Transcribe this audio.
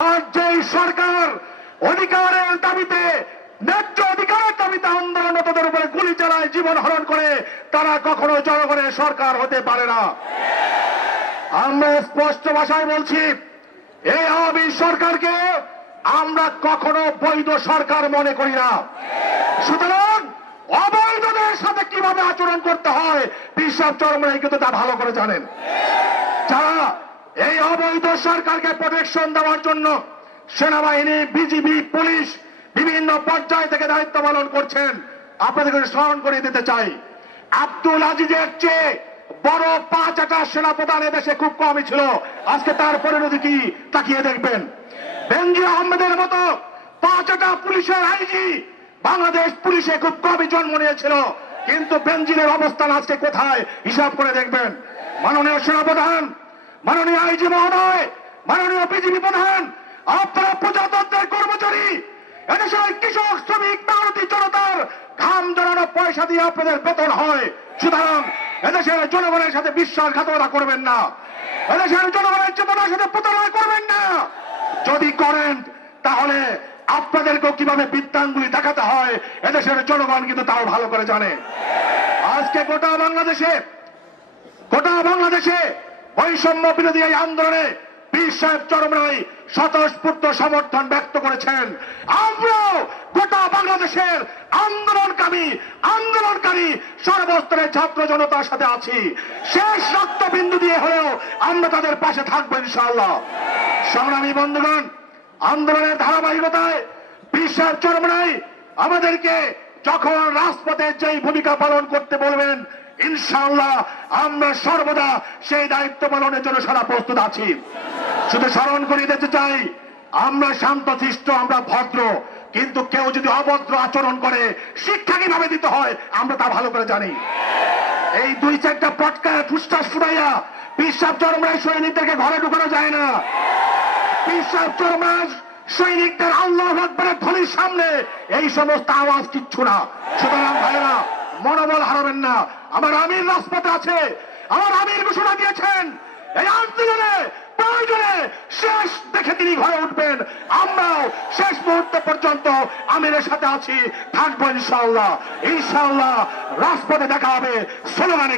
আর যেই সরকার অধিকারের দাবিতে, ন্যায্য অধিকারের দাবিতে আন্দোলনরতদের উপরে গুলি চালায়, জীবন হরণ করে, তারা কখনো জনগণের সরকার হতে পারে না। আমরা স্পষ্ট ভাষায় বলছি, এই আওয়ামী সরকারকে আমরা কখনো বৈধ সরকার মনে করি না। সুতরাং অবৈধদের সাথে কীভাবে আচরণ করতে হয় বিশ্ব চরমরাই কিন্তু তা ভালো করে জানেন। যারা এই অবৈধ সরকারকে প্রোটেকশন দেওয়ার জন্য সেনাবাহিনী বিজিবি পুলিশ বিভিন্ন পর্যায় থেকে দায়িত্ব পালন করছেন। আপনাদেরকে স্মরণ করে দিতে চাই, আব্দুল আজিজের চেয়ে বড় পাঁচ একটা সেনাপ্রধান দেশে খুব কমই ছিল। আজকে তার পরিণতি কি, তাকিয়ে দেখবেন। বেঞ্জির আহমেদের মতো পাঁচ একটা পুলিশের আইজি বাংলাদেশ পুলিশে খুব কমই জন্ম নিয়েছিল। কিন্তু বেঞ্জিনের অবস্থান আজকে কোথায়, হিসাব করে দেখবেন। মাননীয় সেনাপ্রধান মাননীয় আইজি মহোদয়, মাননীয় বিজেপি প্রধান, আপনারা প্রজাতন্ত্রের কর্মচারী এদেশের কৃষক, শ্রমিক মেহনতি জনতার ঘাম জড়ানো পয়সা দিয়ে আপনাদের বেতন হয়। সুতরাং এদেশের জনগণের সাথে বিশ্বাসঘাতকতা করবেন না। এদেশের জনগণের চেতনার সাথে প্রতারণা করবেন না। যদি করেন, তাহলে আপনাদেরকেও কীভাবে বৃত্তাঙ্গুলি দেখাতে হয় এদেশের জনগণ কিন্তু তাও ভালো করে জানে। আজকে গোটা বাংলাদেশে গোটা বাংলাদেশে বৈষম্য বিরোধী এই আন্দোলনে পীর সাহেব চরমরাই স্বতঃস্ফূর্ত সমর্থন ব্যক্ত করেছেন। আমরাও গোটা বাংলাদেশের আন্দোলনকামী, আন্দোলনকারী, সর্বস্তরের ছাত্র জনতার সাথে আছি। শেষ রক্তবিন্দু দিয়ে হলেও আমরা তাদের পাশে থাকব ইনশাআল্লাহ। সংগ্রামী বন্ধুগণ, আন্দোলনের ধারাবাহিকতায় পীর সাহেব চরমরাই আমাদেরকে যখন রাজপথে যেই ভূমিকা পালন করতে বলবেন ইনশাআল্লাহ আমরা সর্বদা সেই দায়িত্ব পালনের জন্য সারা প্রস্তুত আছি। শুধু স্মরণ করিয়ে দিতে চাই, আমরা শান্তশিষ্ট আমরা ভদ্র, কিন্তু কেউ যদি অভদ্র আচরণ করে, শিক্ষা কীভাবে দিতে হয়, আমরা তা ভালো করে জানি। এই দুই চারটা পটকায় ফুসটাস ফুটাইয়া পিসাব চরমরায় সৈনিকদেরকে ঘরে ঢুকানো যায় না। পিসাব চরমাস সৈনিকদের আল্লাহ আকবরের ধ্বনির সামনে এই সমস্ত আওয়াজ কিচ্ছু না। সুতরাং ভাইরা মনোবল হারাবেন না। আমার আমির রাজপথে আছে। আমার আমির ঘোষণা দিয়েছেন। এই আন্দোলনে, প্রয়োজনে শেষ দেখে তিনি ঘরে উঠবেন। আমরাও শেষ মুহূর্ত পর্যন্ত আমিরের সাথে আছি। থাকব ইনশাল্লাহ ইনশাল্লাহ রাজপথে দেখা হবে। স্লোগানে